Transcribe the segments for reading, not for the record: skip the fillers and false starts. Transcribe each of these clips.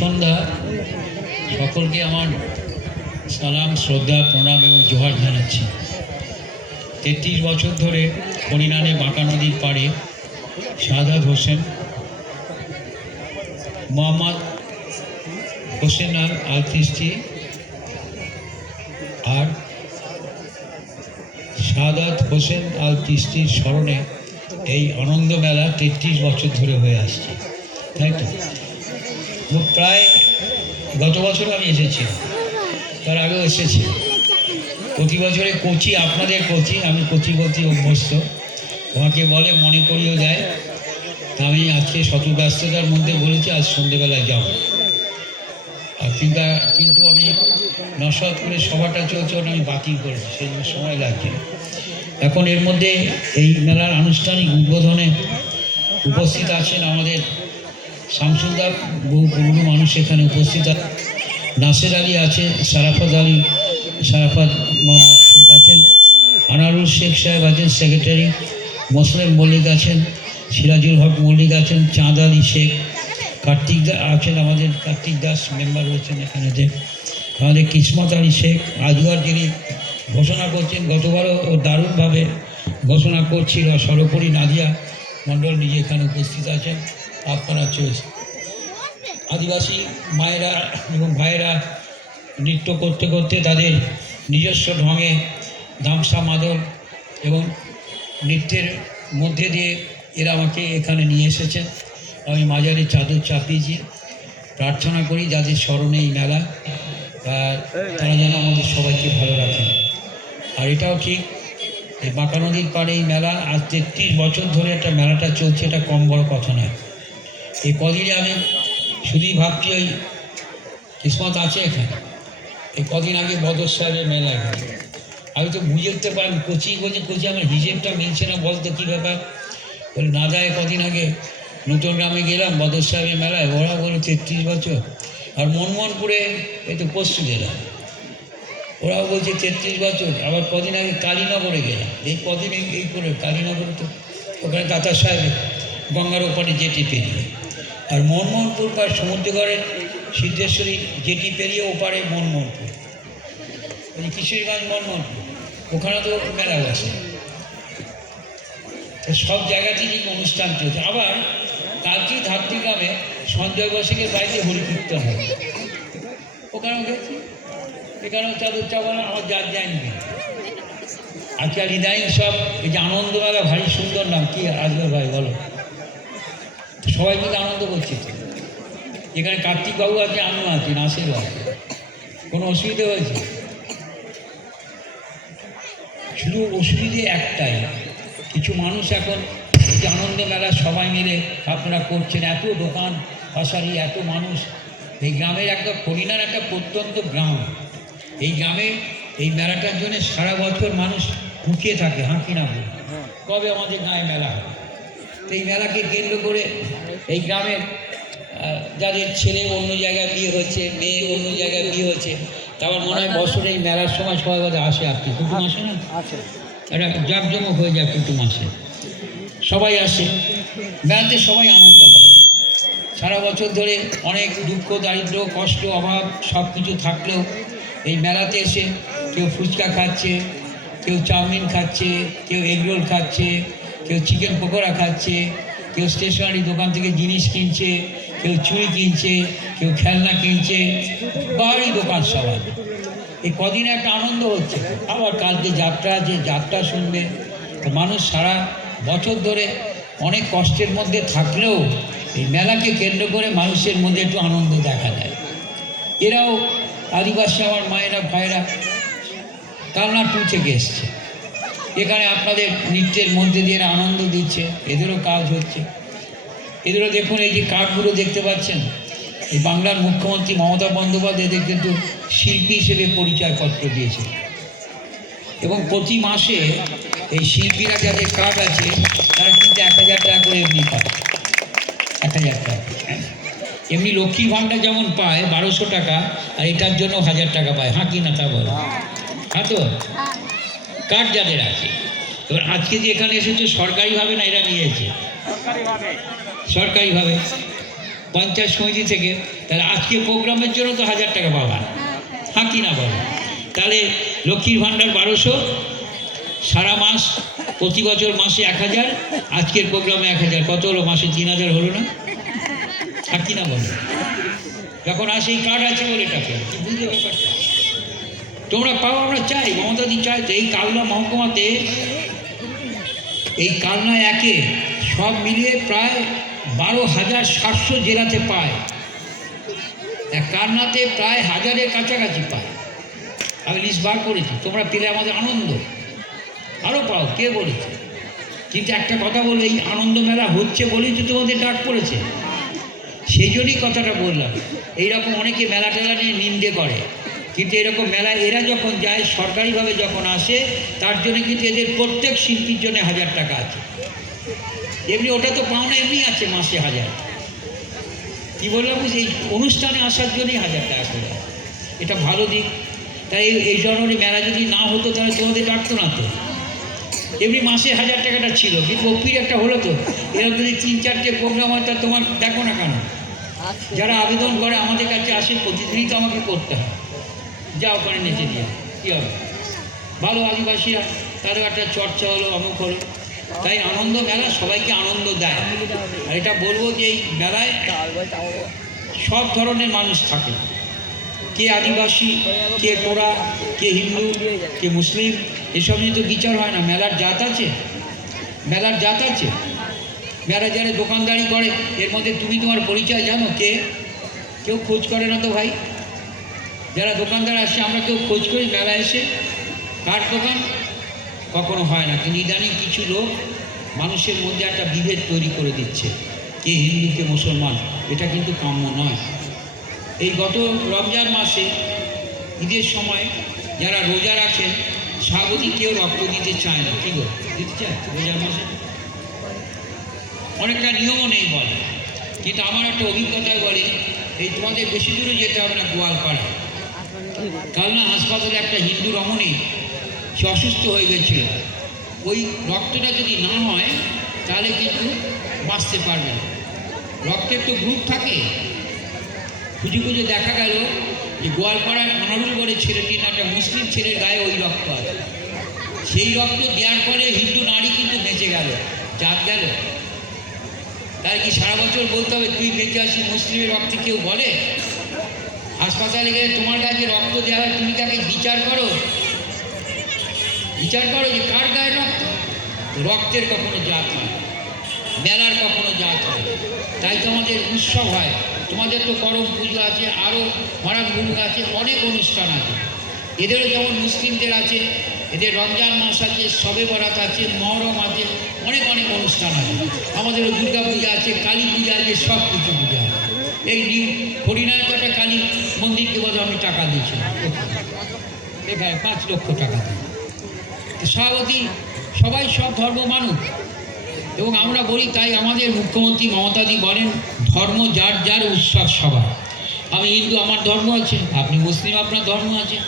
সন্ধ্যা। সকলকে আমার সালাম, শ্রদ্ধা, প্রণাম এবং জোহার জানাচ্ছি। 33 বছর ধরে হরিনানে বাঁকা নদীর পাড়ে শাহাদাত হোসেন, মোহাম্মদ হোসেন আল চিশতি আর শাহাদাত হোসেন আল চিশতির স্মরণে এই আনন্দ মেলা 33 বছর ধরে হয়ে আসছে, তাই তো? প্রায় গত বছর আমি এসেছি, তার আগেও এসেছি। প্রতি বছরে কোচি, আপনাদের কোচি, আমি কোচি বলতে অভ্যস্ত, তোমাকে বলে মনে করিয়েও যায়। তা আমি আজকে শত ব্যস্ততার মধ্যে বলেছি আজ সন্ধেবেলায় যাও। আর কিন্তু আমি নসদপুরে সভাটা চলছে, আমি বাতিল করেছি, সেই জন্য সময় লাগছে। এখন এর মধ্যে এই মেলার আনুষ্ঠানিক উদ্বোধনে উপস্থিত আছেন আমাদের শামসুলদা, বহু পুরনো মানুষ এখানে উপস্থিত আছে। নাসের আলী আছে, সারাফত মোহাম্মদ শেখ আছেন, আনারুল শেখ সাহেব আছেন সেক্রেটারি, মোসলেম মল্লিক আছেন, সিরাজুল হক মল্লিক আছেন, চাঁদ আলী শেখ, কার্তিক দা আছেন, আমাদের কার্তিক দাস মেম্বার রয়েছেন এখানেতে, আমাদের কিসমত আলী শেখ আজওয়ার, যিনি ঘোষণা করছেন, গতবারও দারুণভাবে ঘোষণা করছিল। সর্বোপরি নাদিয়া মণ্ডল নিজে এখানে উপস্থিত আছেন। আপনারা চলছে আদিবাসী মায়েরা এবং ভাইয়েরা নৃত্য করতে করতে তাদের নিজস্ব ঢঙে ধামসা মাদল এবং নৃত্যের মধ্যে দিয়ে এরা আমাকে এখানে নিয়ে এসেছেন। আমি মাজারে চাদর চাপিয়েছি, প্রার্থনা করি যাদের স্মরণে এই মেলা, তারা যেন আমাদের সবাইকে ভালো রাখেন। আর এটাও ঠিক, এই বাঁকা নদীর পাড়ে এই মেলা আজ 33 বছর ধরে একটা মেলাটা চলছে, এটা কম বড় কথা নয়। এই কদিনে আমি শুধুই ভাবছি ওই কিসমত আছে এখানে। এই কদিন আগে বদর সাহেবের মেলা, আমি তো বুঝে উঠতে পারি, কোচি বলছে কোচি আমার হিসেবটা মিলছে না, বলতো কী ব্যাপার। বলে না যায়, কদিন আগে নতুন গ্রামে গেলাম বদর সাহেবের মেলায়, ওরা বলে 33 বছর। আর মনমোহনপুরে একটু পশ্চিম গেলাম, ওরাও বলছে 33 বছর। আবার কদিন আগে কালীনগরে গেলাম, এই কদিন এই করে কালীনগরে তো ওখানে দাতা সাহেব গঙ্গার ওপারে জেটি পেরিয়ে, আর মনমোহনপুর বা সমুদ্রগড়ের সিদ্ধেশ্বরী জেটি পেরিয়ে ওপারে মনমোহনপুর, ওই কিশোরগঞ্জ মনমোহনপুর, ওখানে তো মেলা বসে। সব জায়গাতেই অনুষ্ঠান চলছে। আবার কালকেই ধাত্রীগ্রামে সঞ্জয় বসেকের বাড়িতে হরিকীর্তন হয়, ওখানেও গেছি। এখানেও চাদর চাপানো আমার যার যায়নি। আজকাল ইদানিং সব এই যে আনন্দমেলা, ভারী সুন্দর নাম, কি আসবে ভাই বলো? সবাই মিলে আনন্দ করছে। এখানে কার্তিকবাবু আছে, আমিও আছি, নাসেরও আছে। কোনো অসুবিধা হয়েছে? শুধু অসুবিধে একটাই, কিছু মানুষ এখন এই যে আনন্দ মেলা সবাই মিলে আপনারা করছেন, এত দোকান পাশারি, এত মানুষ। এই গ্রামের একটা হরিনার একটা প্রত্যন্ত গ্রাম, এই গ্রামে এই মেলাটার জন্য সারা বছর মানুষ মুখিয়ে থাকে, হাঁকি না বলে কবে আমাদের গায়ে মেলা হয়। তো এই মেলাকে কেন্দ্র করে এই গ্রামের যাদের ছেলে অন্য জায়গায় বিয়ে হচ্ছে, মেয়ে অন্য জায়গায় বিয়ে হচ্ছে, তারপর মনে হয় বছরে এই মেলার সময় সবাই বোধ আসে। আপনি কুটুম আসে না? এটা জাঁকজমক হয়ে যায় কুটুম আসে, সবাই আসে মেলাতে, সবাই আনন্দ করে। সারা বছর ধরে অনেক দুঃখ, দারিদ্র, কষ্ট, অভাব সব কিছু থাকলেও এই মেলাতে এসে কেউ ফুচকা খাচ্ছে, কেউ চাউমিন খাচ্ছে, কেউ এগরোল খাচ্ছে, কেউ চিকেন পকোড়া খাচ্ছে, কেউ স্টেশনারি দোকান থেকে জিনিস কিনছে, কেউ চুড়ি কিনছে, কেউ খেলনা কিনছে, বাড়ি দোকান সবাই। এই কদিনে একটা আনন্দ হচ্ছে। আবার কালকে যাত্রা আছে, যাত্রা শুনবে। তো মানুষ সারা বছর ধরে অনেক কষ্টের মধ্যে থাকলেও এই মেলাকে কেন্দ্র করে মানুষের মধ্যে একটু আনন্দ দেখা যায়। এরাও আদিবাসী আমার মায়েরা ভাইরা কালনা 2 থেকে এসছে, এখানে আপনাদের নৃত্যের মধ্যে দিয়ে আনন্দ দিচ্ছে, এদেরও কাজ হচ্ছে। এদেরও দেখুন, এই যে কার্ডগুলো দেখতে পাচ্ছেন, এই বাংলার মুখ্যমন্ত্রী মমতা বন্দ্যোপাধ্যায় এদের কিন্তু শিল্পী হিসেবে পরিচয়পত্র দিয়েছে, এবং প্রতি মাসে এই শিল্পীরা যাদের কার্ড আছে তারা কিন্তু 1000 টাকা করে এমনি পায়, 1000 টাকা। এমনি লক্ষ্মী ভাণ্ডার যেমন পায় 1200 টাকা, আর এটার জন্য 1000 টাকা পায়। হ্যাঁ কি না তা বলো? হ্যাঁ তো, কার্ড যাদের আছে। এবার আজকে যে এখানে এসেছে সরকারিভাবে না, এরা নিয়েছে সরকারিভাবে। পঞ্চায়েত সমিতি থেকে, তাহলে আজকে প্রোগ্রামের জন্য তো 1000 টাকা পাবা, হ্যাঁ কি না বলো? তাহলে লক্ষ্মীর ভাণ্ডার 1200, সারা মাস প্রতি বছর মাসে 1000, আজকের প্রোগ্রামে 1000, কত হলো? মাসে 3000 হলো না? হ্যাঁ কি না বলো? যখন আসে এই কার্ড আছে বলে টাকা, কি বুঝলে ব্যাপারটা? তোমরা পাও, আমরা চাই, মমতাদি চাই। তো এই কালনা মহকুমাতে, এই কালনা একে সব মিলিয়ে প্রায় 12,700 জেলাতে পায়, কালনাতে প্রায় 1000-এর কাছাকাছি পায়। আমি লিস্ট বার করেছি, তোমরা পেলে আমাদের আনন্দ, আরও পাও, কে বলেছে? কিন্তু একটা কথা বলো, এই আনন্দ মেলা হচ্ছে বলেই তো তোমাদের ডাক পড়েছে, সেই জন্যই কথাটা বললাম। এইরকম অনেকে মেলা টেলা নিয়ে নিন্দে করে, কিন্তু এরকম মেলায় এরা যখন যায়, সরকারিভাবে যখন আসে, তার জন্য কিন্তু এদের প্রত্যেক শিল্পীর জন্য 1000 টাকা আছে। এমনি ওটা তো পাওনা এমনি আছে মাসে 1000। কী বললাম, এই অনুষ্ঠানে আসার জন্যই 1000 টাকা করে, এটা ভালো দিক। তাই এই ধরনের মেলা যদি না হতো তাহলে তোমাদের ডাকতো না তো। এমনি মাসে 1000 টাকাটা ছিল, কিন্তু অপির একটা হলো তো, এরকম যদি 3-4টে প্রোগ্রাম হয়, তা তোমার দেখো না কেন? যারা আবেদন করে আমাদের কাছে আসে, প্রতিদিনই তো আমাকে করতে হয়, যা ওখানে নেচে দিয়ে কী হবে? ভালো আদিবাসীরা, তাদের একটা চর্চা হলো, অমুক হলো। তাই আনন্দ মেলা সবাইকে আনন্দ দেয়। আর এটা বলবো যে এই মেলায় সব ধরনের মানুষ থাকে, কে আদিবাসী, কে কোরা, কে হিন্দু, কে মুসলিম, এসব নিয়ে তো বিচার হয় না। মেলার জাত আছে, মেলার জাত আছে। মেলা যারা দোকানদারি করে, এর মধ্যে তুমি তোমার পরিচয় জানো কে? কেউ খোঁজ করে না তো ভাই। যারা দোকানদার আসে, আমরা কেউ খোঁজ করি মেলা এসে কার দোকান? কখনো হয় না। কিন্তু ইদানিং কিছু লোক মানুষের মধ্যে একটা বিভেদ তৈরি করে দিচ্ছে, কে হিন্দু কে মুসলমান, এটা কিন্তু কাম্য নয়। এই গত রমজান মাসে ঈদের সময় যারা রোজা রাখেন, স্বাভাবিক কেউ রক্ত দিতে চায় না, কি গো দিতে চায় রোজার মাসে? অনেকটা নিয়মও নেই বলে, কিন্তু আমার একটা অভিজ্ঞতায় বলে, এই তোমাদের বেশি দূরে যেতে হবে না, গোয়ালপাড়া কালনা হাসপাতালে একটা হিন্দু রমণী, সে অসুস্থ হয়ে গেছিল। ওই রক্তটা যদি না হয় তাহলে কিন্তু বাঁচতে পারবে না। রক্তের তো গ্রুপ থাকে, খুঁজে খুঁজে দেখা গেল যে গোয়ালপাড়ার আনারুল বলে ছেলেটি না, একটা মুসলিম ছেলের গায়ে ওই রক্ত আছে। সেই রক্ত দেওয়ার পরে হিন্দু নারী কিন্তু বেঁচে গেল, জাত গেল। তাই কি সারা বছর বলতে হবে তুই বেঁচে আসি, মুসলিমের রক্তে কেউ বলে? হাসপাতালে গেলে তোমার কাছে রক্ত দেওয়া হয়, তুমি তাকে বিচার করো, বিচার করো যে কার গায়ে রক্ত? রক্তের কখনো জাত হয়, মেলার কখনো জাত হয়। তাই তো আমাদের উৎসব হয়, তোমাদের তো করম পুজো আছে, আরও মরান গুরু আছে, অনেক অনুষ্ঠান আছে। এদেরও যেমন মুসলিমদের আছে, এদের রমজান মাস আছে, শবে বরাত আছে, মহরম আছে, অনেক অনেক অনুষ্ঠান আছে। আমাদেরও দুর্গা পূজা আছে, কালী পূজা আছে, সব কিছু পূজা আছে। এই হরিনায় তো একটা কালী মন্দিরকে বোধ আমি টাকা দিয়েছিলাম, এখানে 5 লক্ষ টাকা দিই। স্বাভাবিক সবাই সব ধর্ম মানুষ, এবং আমরা বলি, তাই আমাদের মুখ্যমন্ত্রী মমতাদি বলেন, ধর্ম যার যার, উৎসব সবার। আমি হিন্দু, আমার ধর্ম আছে, আপনি মুসলিম, আপনার ধর্ম আছে,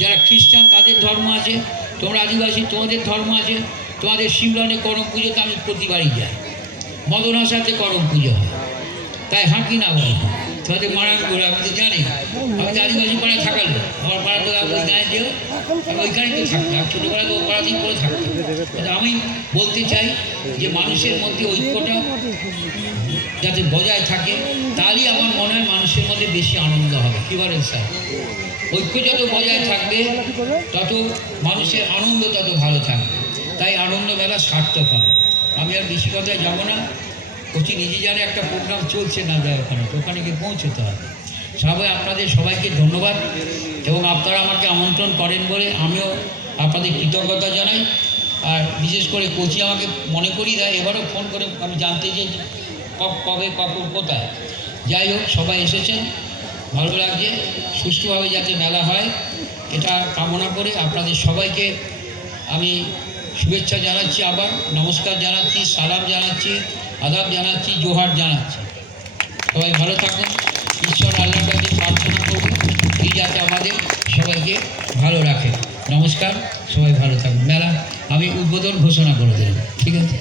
যারা খ্রিস্টান তাদের ধর্ম আছে, তোমরা আদিবাসী তোমাদের ধর্ম আছে। তোমাদের শিমলনে করম পুজোতে আমি প্রতিবারই যাই, মদনাসাতে করম পুজো হয়, তাই হাঁকি না বল। তোমাদের মারান করে আমি তো জানি, আমি তো আদিবাসী পাড়ায় থাকালো, আমার পাড়া তো ওই গায়ে যেও, আমি ওইখানেই তো থাকতাম, ছোটোবেলা তো পাড়াতেই করে থাকতাম। আমি বলতে চাই যে মানুষের মধ্যে ঐক্যটা যাতে বজায় থাকে, তাহলেই আমার মনে হয় মানুষের মধ্যে বেশি আনন্দ হবে। কী বলেন স্যার? ঐক্য যত বজায় থাকবে, তত মানুষের আনন্দ তত ভালো থাকবে। তাই আনন্দ মেলা সার্থক হবে। আমি আর বেশি কথায় যাবো না। কোচি নিজে জানে একটা প্রোগ্রাম চলছে না যায় ওখানে, তো ওখানে গিয়ে পৌঁছতে হবে। সবাই আপনাদের সবাইকে ধন্যবাদ, এবং আপনারা আমাকে আমন্ত্রণ করেন বলে আমিও আপনাদের কৃতজ্ঞতা জানাই। আর বিশেষ করে কোচি আমাকে মনে করিয়ে দেয়, এবারও ফোন করে আমি জানতে চাই কবে কখন কোথায়। যাই হোক, সবাই এসেছেন, ভালো লাগছে। সুষ্ঠুভাবে যাতে মেলা হয় এটা কামনা করে আপনাদের সবাইকে আমি শুভেচ্ছা জানাচ্ছি, আবার নমস্কার জানাচ্ছি, সালাম জানাচ্ছি, আদাব জানাচ্ছি, জোহার জানাচ্ছি। সবাই ভালো থাকুন। ঈশ্বর আল্লাহর কাছে প্রার্থনা করব এই যাতে আমাদের সবাইকে ভালো রাখে। নমস্কার, সবাই ভালো থাকুন। মেলা আমি উদ্বোধন ঘোষণা করে দিলাম, ঠিক আছে।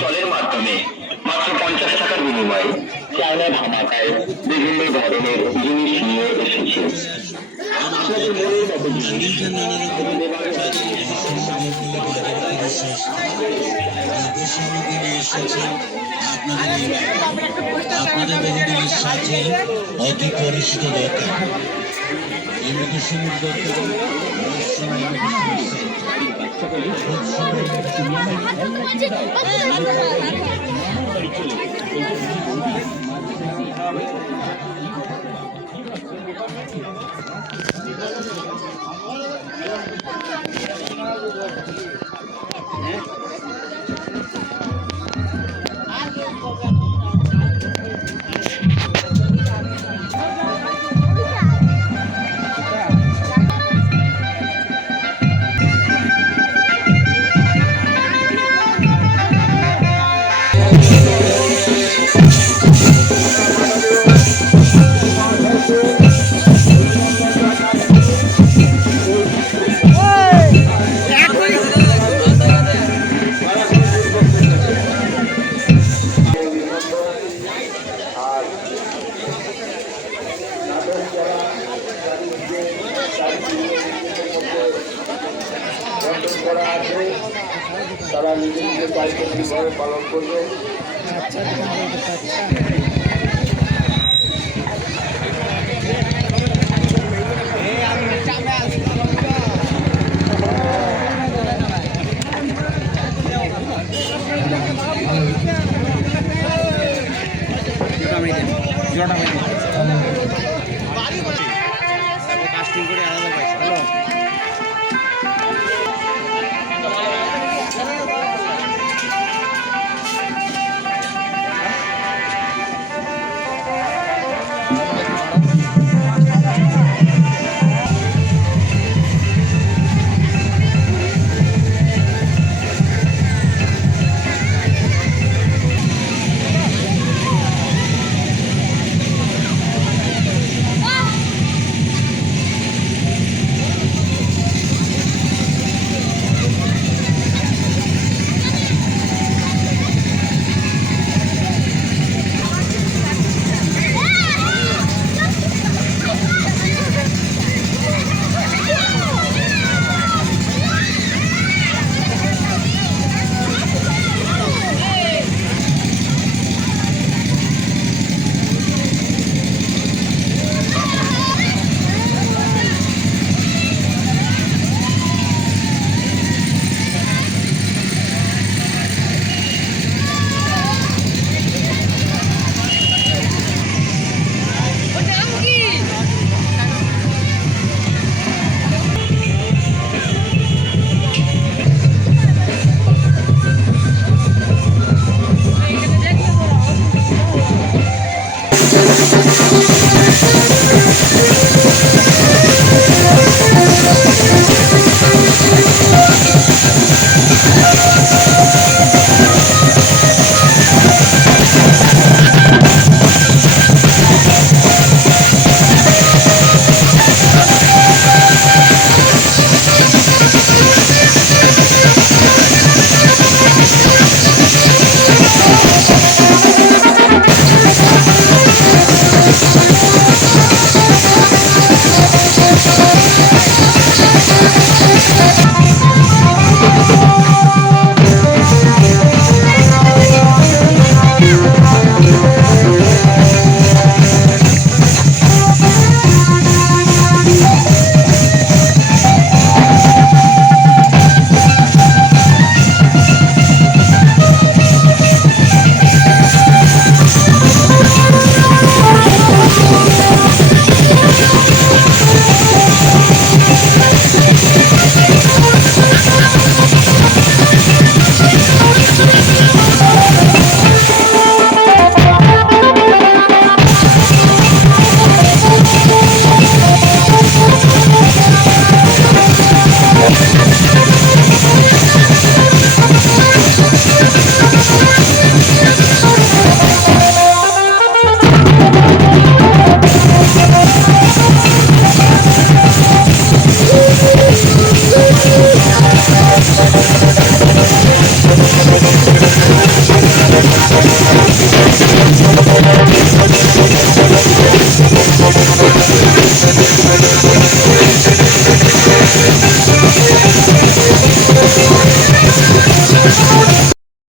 স্টলের মাধ্যমে মাত্র 50 টাকার বিনিময়ে চায়না ধামাকায় বিভিন্ন ধরনের জিনিস নিয়ে এসেছে। আপনাদের মনের মতো জিনিস আপনাদের বহুদিনের সাথে অতি পরিচিত দোকান এই মেডিসিনের দোকান করা আছে, তারা নিজেদের দায়িত্ব ঠিকভাবে পালন করবে। কাস্টিং করে আলাদা পাইছে।